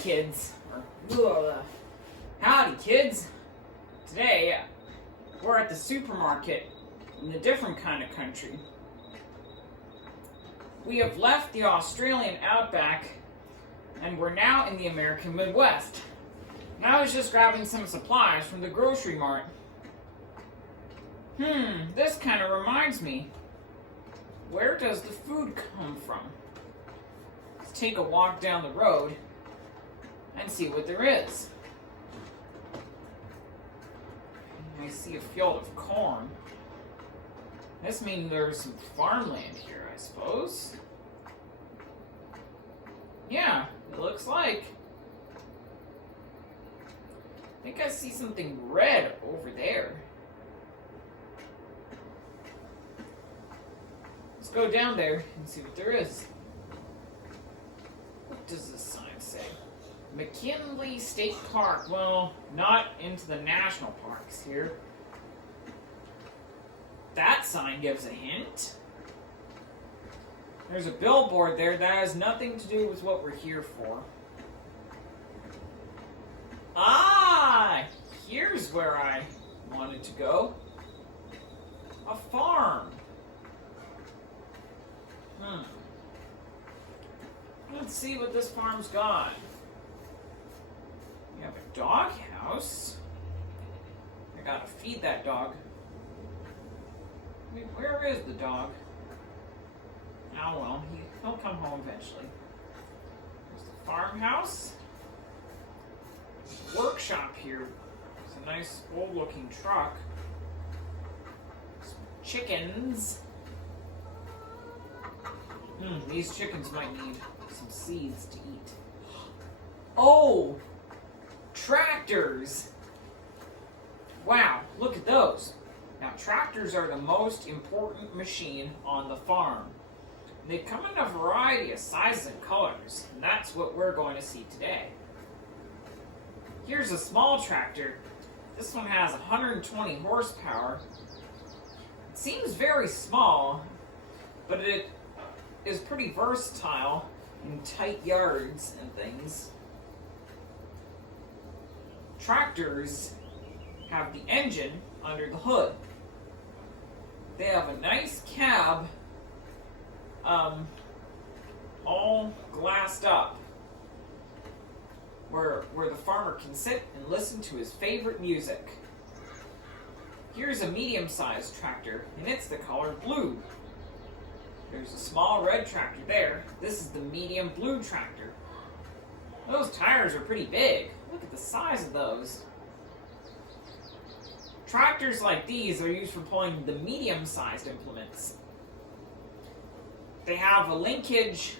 kids. Howdy, kids. Today, we're at the supermarket in a different kind of country. We have left the Australian outback and we're now in the American Midwest. And I was just grabbing some supplies from the grocery mart. This kind of reminds me. Where does the food come from? Let's take a walk down the road and see what there is. I see a field of corn. This means there's some farmland here, I suppose. Yeah, it looks like. I think I see something red over there. Let's go down there and see what there is. What does this sign say? McKinley State Park. Well, not into the national parks here. That sign gives a hint. There's a billboard there that has nothing to do with what we're here for. Ah! Here's where I wanted to go. A farm. Let's see what this farm's got. We have a dog house. I gotta feed that dog. I mean, where is the dog? Oh well, he'll come home eventually. There's the farmhouse. Workshop here. It's a nice old looking truck. Some chickens. These chickens might need some seeds to eat. Oh! Tractors! Wow, look at those. Now, tractors are the most important machine on the farm. They come in a variety of sizes and colors, and that's what we're going to see today. Here's a small tractor. This one has 120 horsepower. It seems very small, but it is pretty versatile in tight yards and things. Tractors have the engine under the hood. They have a nice cab, all glassed up, where the farmer can sit and listen to his favorite music. Here's a medium-sized tractor, and it's the color blue. There's a small red tractor there. This is the medium blue tractor. Those tires are pretty big. Look at the size of those. Tractors like these are used for pulling the medium-sized implements. They have a linkage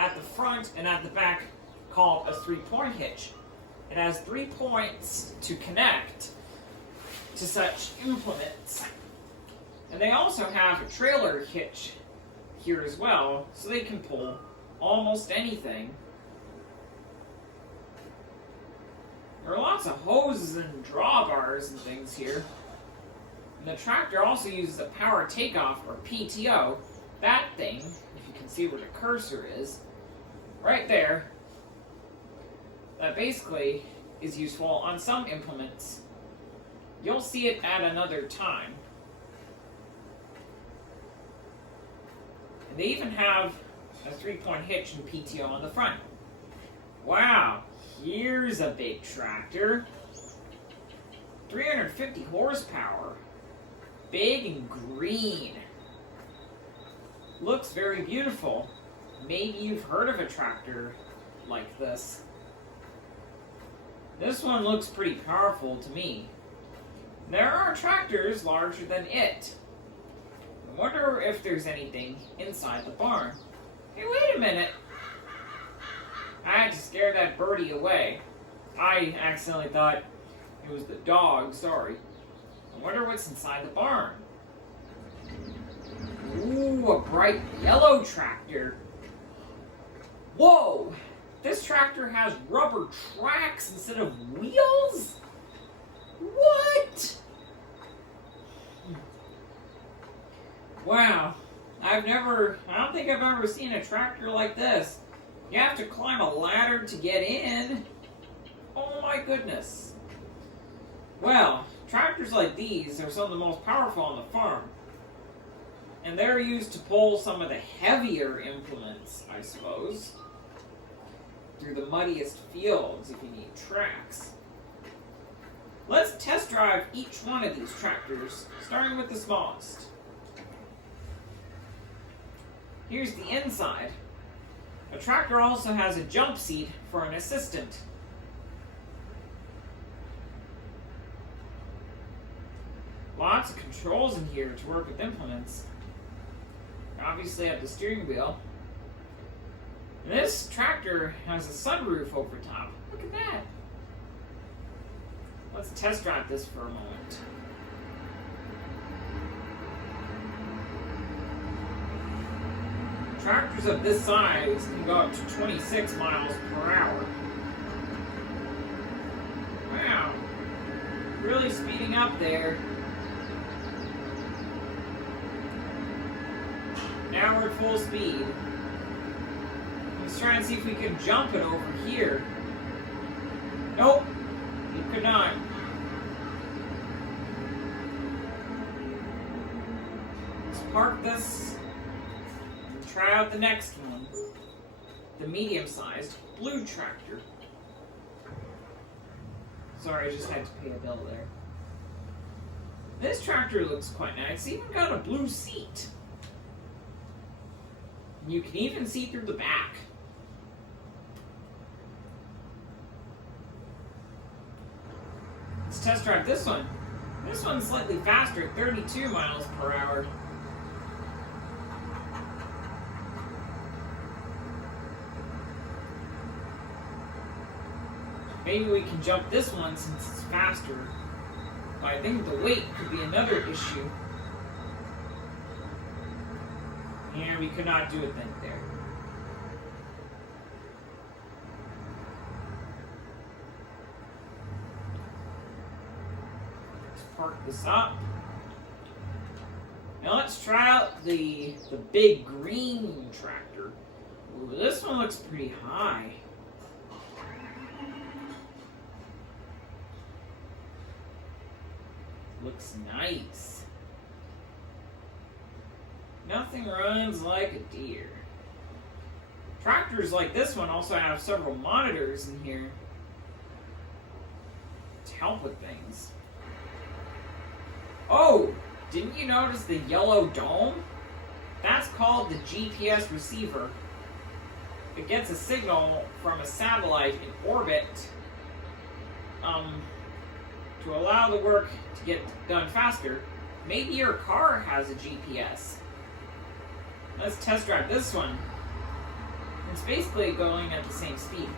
at the front and at the back called a 3-point hitch. It has 3 points to connect to such implements. And they also have a trailer hitch here as well, so they can pull almost anything. There are lots of hoses and drawbars and things here. And the tractor also uses a power takeoff, or PTO. That thing, if you can see where the cursor is, right there, that basically is useful on some implements. You'll see it at another time. And they even have a 3-point hitch and PTO on the front. Wow, here's a big tractor. 350 horsepower. Big and green. Looks very beautiful. Maybe you've heard of a tractor like this. This one looks pretty powerful to me. There are tractors larger than it. I wonder if there's anything inside the barn. Hey, wait a minute. I had to scare that birdie away. I accidentally thought it was the dog, sorry. I wonder what's inside the barn. Ooh, a bright yellow tractor. Whoa! This tractor has rubber tracks instead of wheels? What? Wow. I don't think I've ever seen a tractor like this. You have to climb a ladder to get in. Oh my goodness. Well, tractors like these are some of the most powerful on the farm. And they're used to pull some of the heavier implements, I suppose, through the muddiest fields if you need tracks. Let's test drive each one of these tractors, starting with the smallest. Here's the inside. A tractor also has a jump seat for an assistant. Lots of controls in here to work with implements. You obviously have the steering wheel. And this tractor has a sunroof over top. Look at that. Let's test drive this for a moment. Tractors of this size can go up to 26 miles per hour. Wow. Really speeding up there. Now we're at full speed. Let's try and see if we can jump it over here. Nope, you could not. Let's park this and try out the next one. The medium-sized blue tractor. Sorry, I just had to pay a bill there. This tractor looks quite nice. It's even got a blue seat. You can even see through the back. Let's test drive this one. This one's slightly faster at 32 miles per hour. Maybe we can jump this one since it's faster. But I think the weight could be another issue. And we could not do a thing there. Let's park this up. Now let's try out the big green tractor. Ooh, this one looks pretty high. Looks nice. Nothing runs like a Deere. Tractors like this one also have several monitors in here to help with things. Oh, didn't you notice the yellow dome? That's called the GPS receiver. It gets a signal from a satellite in orbit to allow the work to get done faster. Maybe your car has a GPS. Let's test drive this one. It's basically going at the same speed.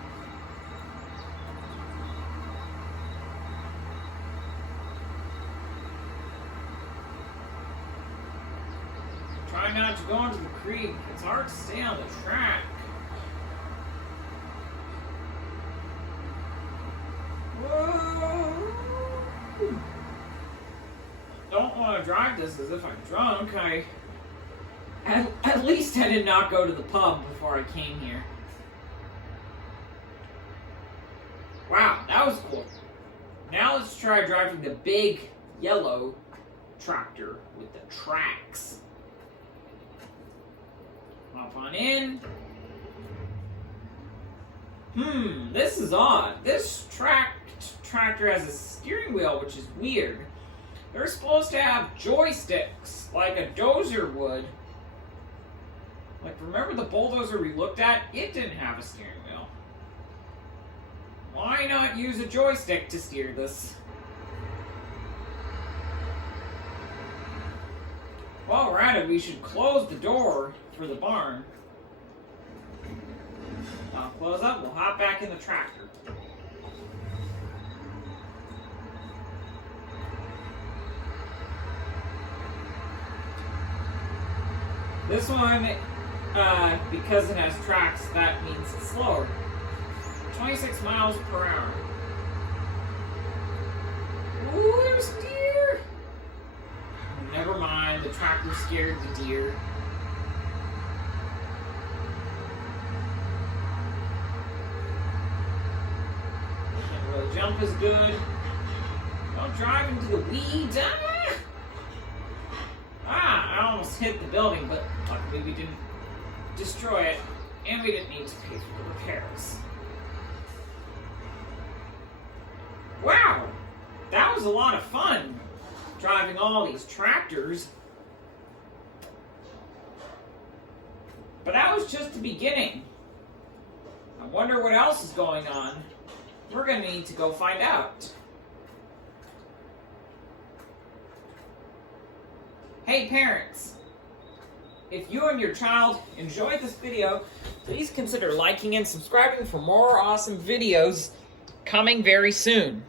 Try not to go into the creek. It's hard to stay on the track. Whoa! Don't want to drive this as if I'm drunk. At least I did not go to the pub before I came here. Wow, that was cool. Now let's try driving the big yellow tractor with the tracks. Hop on in. This is odd. This tractor has a steering wheel, which is weird. They're supposed to have joysticks like a dozer would. Like, remember the bulldozer we looked at? It didn't have a steering wheel. Why not use a joystick to steer this? While we're at it, we should close the door for the barn. I'll close up, we'll hop back in the tractor. This one, because it has tracks, that means it's slower. 26 miles per hour. Ooh, there's a deer! Never mind, the tractor scared the deer. jump is good. Don't drive into the weeds. I almost hit the building, but luckily we didn't destroy it, and we didn't need to pay for the repairs. Wow, that was a lot of fun, driving all these tractors. But that was just the beginning. I wonder what else is going on. We're going to need to go find out. Hey parents, if you and your child enjoyed this video, please consider liking and subscribing for more awesome videos coming very soon.